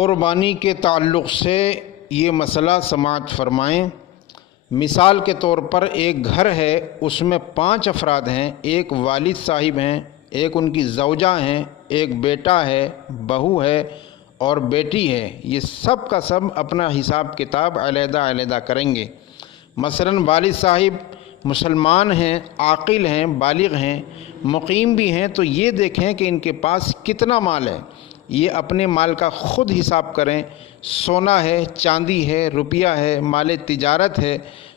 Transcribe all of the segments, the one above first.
قربانی کے تعلق سے یہ مسئلہ سماعت فرمائیں۔ مثال کے طور پر ایک گھر ہے، اس میں 5 افراد ہیں، ایک والد صاحب ہیں، ایک ان کی زوجہ ہیں، ایک بیٹا ہے، بہو ہے اور بیٹی ہے۔ یہ سب کا سب اپنا حساب کتاب علیحدہ علیحدہ کریں گے۔ مثلا والد صاحب مسلمان ہیں، عاقل ہیں، بالغ ہیں، مقیم بھی ہیں، تو یہ دیکھیں کہ ان کے پاس کتنا مال ہے، یہ اپنے مال کا خود حساب کریں۔ سونا ہے، چاندی ہے، روپیہ ہے، مال تجارت ہے،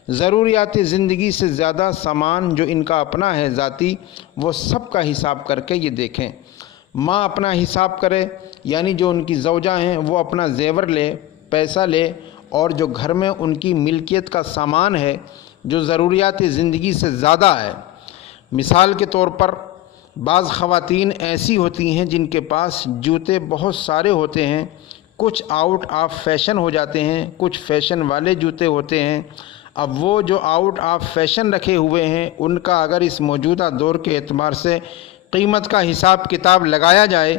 ضروریات زندگی سے زیادہ سامان جو ان کا اپنا ہے ذاتی، وہ سب کا حساب کر کے یہ دیکھیں۔ ماں اپنا حساب کرے، یعنی جو ان کی زوجہ ہیں وہ اپنا زیور لے، پیسہ لے، اور جو گھر میں ان کی ملکیت کا سامان ہے جو ضروریات زندگی سے زیادہ ہے۔ مثال کے طور پر بعض خواتین ایسی ہوتی ہیں جن کے پاس جوتے بہت سارے ہوتے ہیں، کچھ آؤٹ آف فیشن ہو جاتے ہیں، کچھ فیشن والے جوتے ہوتے ہیں۔ اب وہ جو آؤٹ آف فیشن رکھے ہوئے ہیں ان کا اگر اس موجودہ دور کے اعتبار سے قیمت کا حساب کتاب لگایا جائے،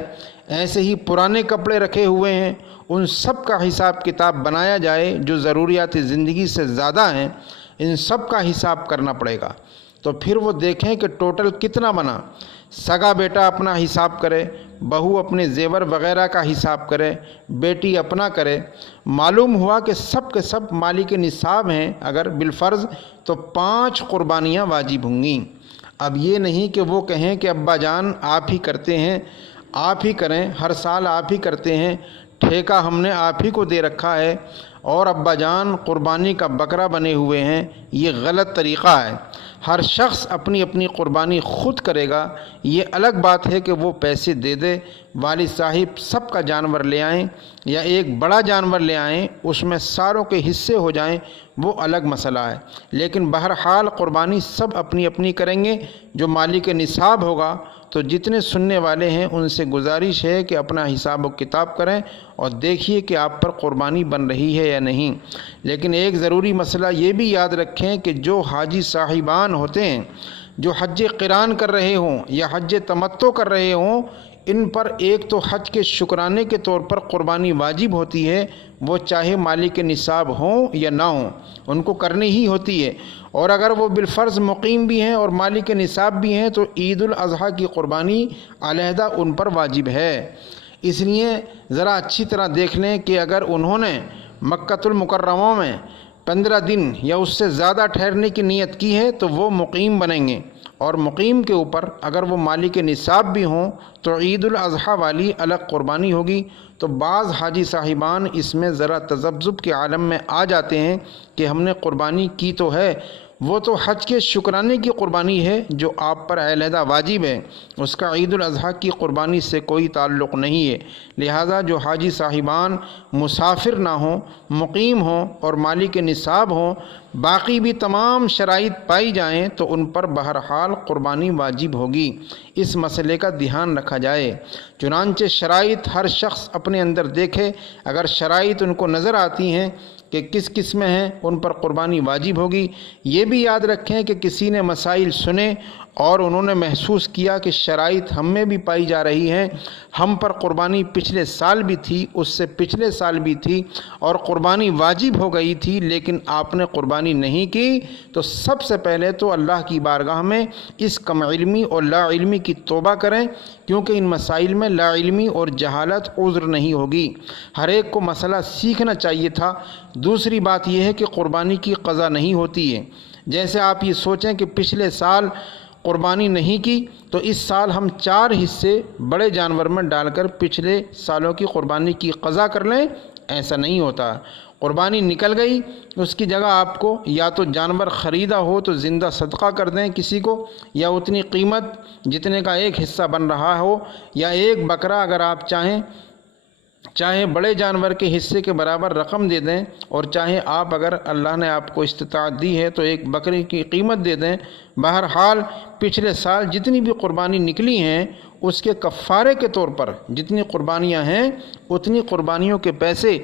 ایسے ہی پرانے کپڑے رکھے ہوئے ہیں ان سب کا حساب کتاب بنایا جائے جو ضروریات زندگی سے زیادہ ہیں، ان سب کا حساب کرنا پڑے گا۔ تو پھر وہ دیکھیں کہ ٹوٹل کتنا بنا۔ سگا بیٹا اپنا حساب کرے، بہو اپنے زیور وغیرہ کا حساب کرے، بیٹی اپنا کرے۔ معلوم ہوا کہ سب کے سب مالک نصاب ہیں اگر بالفرض، تو 5 قربانیاں واجب ہوں گی۔ اب یہ نہیں کہ وہ کہیں کہ ابا جان آپ ہی کرتے ہیں، آپ ہی کریں، ہر سال آپ ہی کرتے ہیں، ٹھیکہ ہم نے آپ ہی کو دے رکھا ہے اور ابا جان قربانی کا بکرا بنے ہوئے ہیں۔ یہ غلط طریقہ ہے۔ ہر شخص اپنی اپنی قربانی خود کرے گا۔ یہ الگ بات ہے کہ وہ پیسے دے دے، والد صاحب سب کا جانور لے آئیں یا ایک بڑا جانور لے آئیں، اس میں ساروں کے حصے ہو جائیں، وہ الگ مسئلہ ہے۔ لیکن بہرحال قربانی سب اپنی اپنی کریں گے۔ جو مالک نصاب ہوگا، تو جتنے سننے والے ہیں ان سے گزارش ہے کہ اپنا حساب و کتاب کریں اور دیکھیے کہ آپ پر قربانی بن رہی ہے یا نہیں۔ لیکن ایک ضروری مسئلہ یہ بھی یاد رکھیں کہ جو حاجی صاحبان ہوتے ہیں جو حج قران کر رہے ہوں یا حج تمتع کر رہے ہوں، ان پر ایک تو حج کے شکرانے کے طور پر قربانی واجب ہوتی ہے، وہ چاہے مالک نصاب ہوں یا نہ ہوں، ان کو کرنی ہی ہوتی ہے۔ اور اگر وہ بالفرض مقیم بھی ہیں اور مالک نصاب بھی ہیں تو عید الاضحیٰ کی قربانی علیحدہ ان پر واجب ہے۔ اس لیے ذرا اچھی طرح دیکھ لیں کہ اگر انہوں نے مکۃ المکرمہ میں 15 دن یا اس سے زیادہ ٹھہرنے کی نیت کی ہے تو وہ مقیم بنیں گے، اور مقیم کے اوپر اگر وہ مالک نصاب بھی ہوں تو عید الاضحیٰ والی الگ قربانی ہوگی۔ تو بعض حاجی صاحبان اس میں ذرا تذبذب کے عالم میں آ جاتے ہیں کہ ہم نے قربانی کی تو ہے، وہ تو حج کے شکرانے کی قربانی ہے جو آپ پر علیحدہ واجب ہے، اس کا عید الاضحیٰ کی قربانی سے کوئی تعلق نہیں ہے۔ لہٰذا جو حاجی صاحبان مسافر نہ ہوں، مقیم ہوں اور مالک نصاب ہوں، باقی بھی تمام شرائط پائی جائیں تو ان پر بہرحال قربانی واجب ہوگی۔ اس مسئلے کا دھیان رکھا جائے۔ چنانچہ شرائط ہر شخص اپنے اندر دیکھے، اگر شرائط ان کو نظر آتی ہیں کہ کس قسم ہیں ان پر قربانی واجب ہوگی۔ یہ بھی یاد رکھیں کہ کسی نے مسائل سنے اور انہوں نے محسوس کیا کہ شرائط ہم میں بھی پائی جا رہی ہیں، ہم پر قربانی پچھلے سال بھی تھی، اس سے پچھلے سال بھی تھی اور قربانی واجب ہو گئی تھی لیکن آپ نے قربانی نہیں کی، تو سب سے پہلے تو اللہ کی بارگاہ میں اس کم علمی اور لا علمی کی توبہ کریں، کیونکہ ان مسائل میں لا علمی اور جہالت عذر نہیں ہوگی۔ ہر ایک کو مسئلہ سیکھنا چاہیے تھا۔ دوسری بات یہ ہے کہ قربانی کی قضا نہیں ہوتی ہے۔ جیسے آپ یہ سوچیں کہ پچھلے سال قربانی نہیں کی تو اس سال ہم 4 حصے بڑے جانور میں ڈال کر پچھلے سالوں کی قربانی کی قضا کر لیں، ایسا نہیں ہوتا۔ قربانی نکل گئی، اس کی جگہ آپ کو یا تو جانور خریدا ہو تو زندہ صدقہ کر دیں کسی کو، یا اتنی قیمت جتنے کا ایک حصہ بن رہا ہو، یا ایک بکرا اگر آپ چاہیں بڑے جانور کے حصے کے برابر رقم دے دیں، اور چاہیں آپ اگر اللہ نے آپ کو استطاعت دی ہے تو ایک بکری کی قیمت دے دیں۔ بہرحال پچھلے سال جتنی بھی قربانی نکلی ہیں اس کے کفارے کے طور پر جتنی قربانیاں ہیں اتنی قربانیوں کے پیسے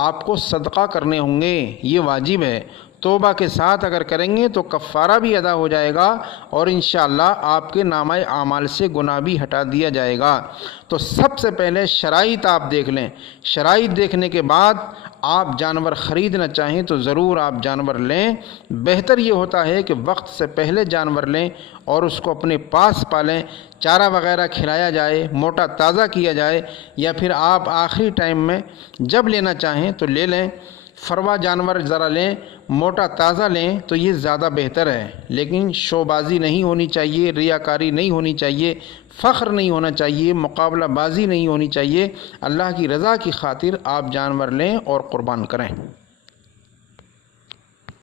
آپ کو صدقہ کرنے ہوں گے، یہ واجب ہے۔ توبہ کے ساتھ اگر کریں گے تو کفارہ بھی ادا ہو جائے گا اور انشاءاللہ آپ کے نامہ اعمال سے گناہ بھی ہٹا دیا جائے گا۔ تو سب سے پہلے شرائط آپ دیکھ لیں، شرائط دیکھنے کے بعد آپ جانور خریدنا چاہیں تو ضرور آپ جانور لیں۔ بہتر یہ ہوتا ہے کہ وقت سے پہلے جانور لیں اور اس کو اپنے پاس پالیں، چارہ وغیرہ کھلایا جائے، موٹا تازہ کیا جائے، یا پھر آپ آخری ٹائم میں جب لینا چاہیں تو لے لیں۔ فروا جانور ذرا لیں، موٹا تازہ لیں تو یہ زیادہ بہتر ہے، لیکن شو بازی نہیں ہونی چاہیے، ریاکاری نہیں ہونی چاہیے، فخر نہیں ہونا چاہیے، مقابلہ بازی نہیں ہونی چاہیے۔ اللہ کی رضا کی خاطر آپ جانور لیں اور قربان کریں۔